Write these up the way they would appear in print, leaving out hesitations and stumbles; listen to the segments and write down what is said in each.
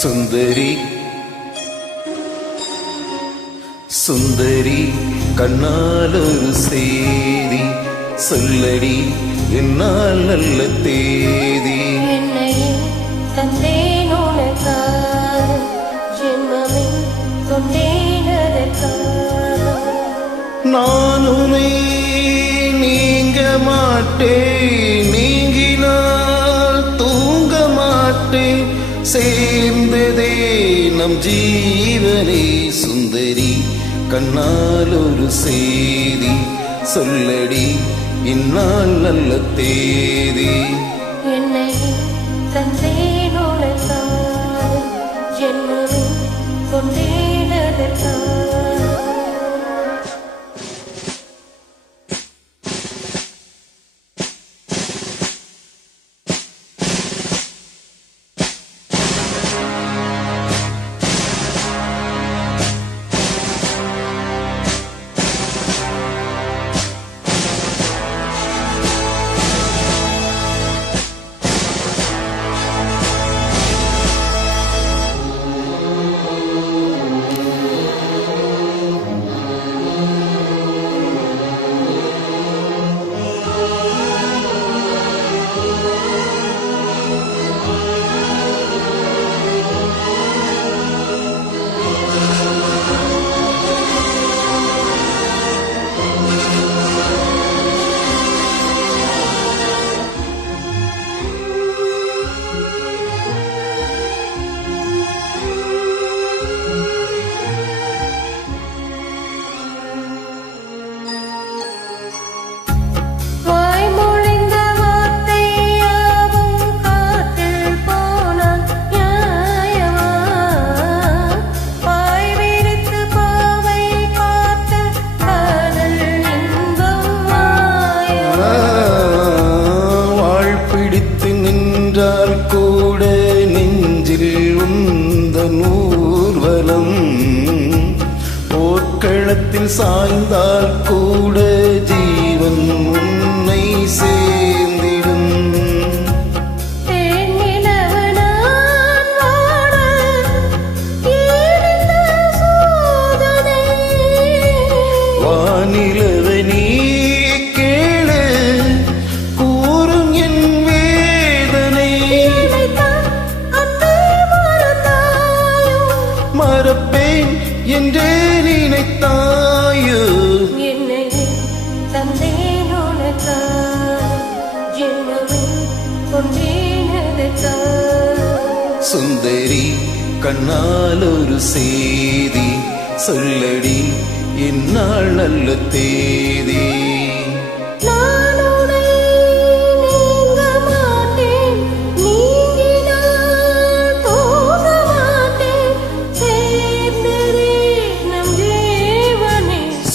சுந்தரி சுந்தரி கண்ணால் ஒரு செய்தி சொல்லடி என்னால் நல்ல தேதி. என்னையே தந்தேன் உனக்காக, ஜென்மமே கொண்டேன் அதற்காக. நான் உன்னை நீங்க மாட்டேன், நீங்கினால் தூங்க மாட்டேன், சேர்ந்ததே நம் ஜீவனே. சுந்தரி கண்ணால் ஒரு செய்தி சொல்லடி இந்நாள் நல்ல தேதி. என்னை தந்தேன் உனக்காக, ஜென்மமே கொண்டேன் அதற்காக. கூட நெஞ்சில் உந்த நூர்வலம், போர்க்களத்தில் சாய்ந்தால் கூட ஜீவன் உன்னை சேர்ந்திடும். வானிலவனே மறப்பேன் என்றே நினைத்தாயோ. என்னை தந்தேன் உனக்காக, ஜென்மமே கொண்டேன் அதற்காக. சுந்தரி கண்ணால் ஒரு செய்தி சொல்லடி இந்நாள் நல்ல தேதி.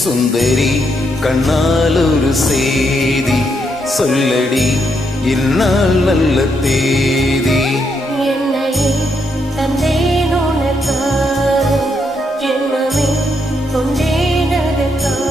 சுந்தரி கண்ணால் ஒரு செய்தி சொல்லடி இந்நாள் நல்ல தேதி. என்னையே தந்தேன் உனக்காக, ஜென்மமே கொண்டேன் அதற்காக.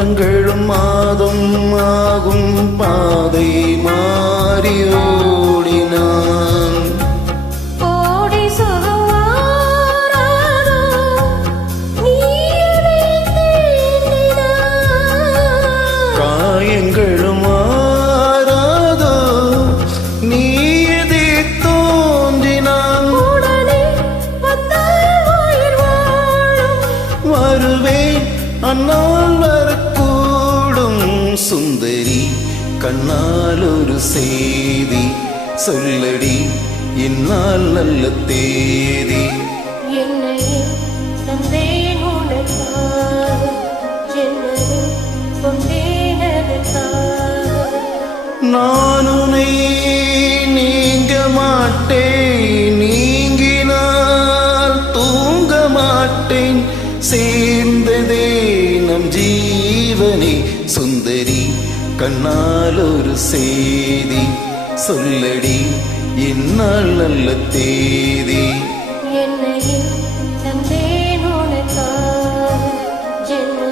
வாரங்களும் மாதம் ஆகும் பாதை மாறி ஓடினான். ஓடி சுகவாராதோ நீ என்னை தேடினாய். காயங்களும் மாறாதோ நீ எதிர் தோன்றினான். உடனே வந்தால் உயிர் வாழும். வருவேன் அந்நாள் வரக்கூடும். சுந்தரி கண்ணால் ஒரு செய்தி சொல்லடி இந்நாள் நல்ல தேதி. என்னையே தந்தேன் உனக்காக, என்னை கொண்டேன் அதற்காக. நான் உன்னை நீங்க மாட்டேன், நீங்கினால் தூங்க மாட்டேன். சேர்ந்ததே நம் ஜீவனே. சுந்தரி கண்ணால் ஒரு செய்தி சொல்லடி இந்நாள் நல்ல தேதி. என்னையே தந்தேன் உனக்காக, என்னை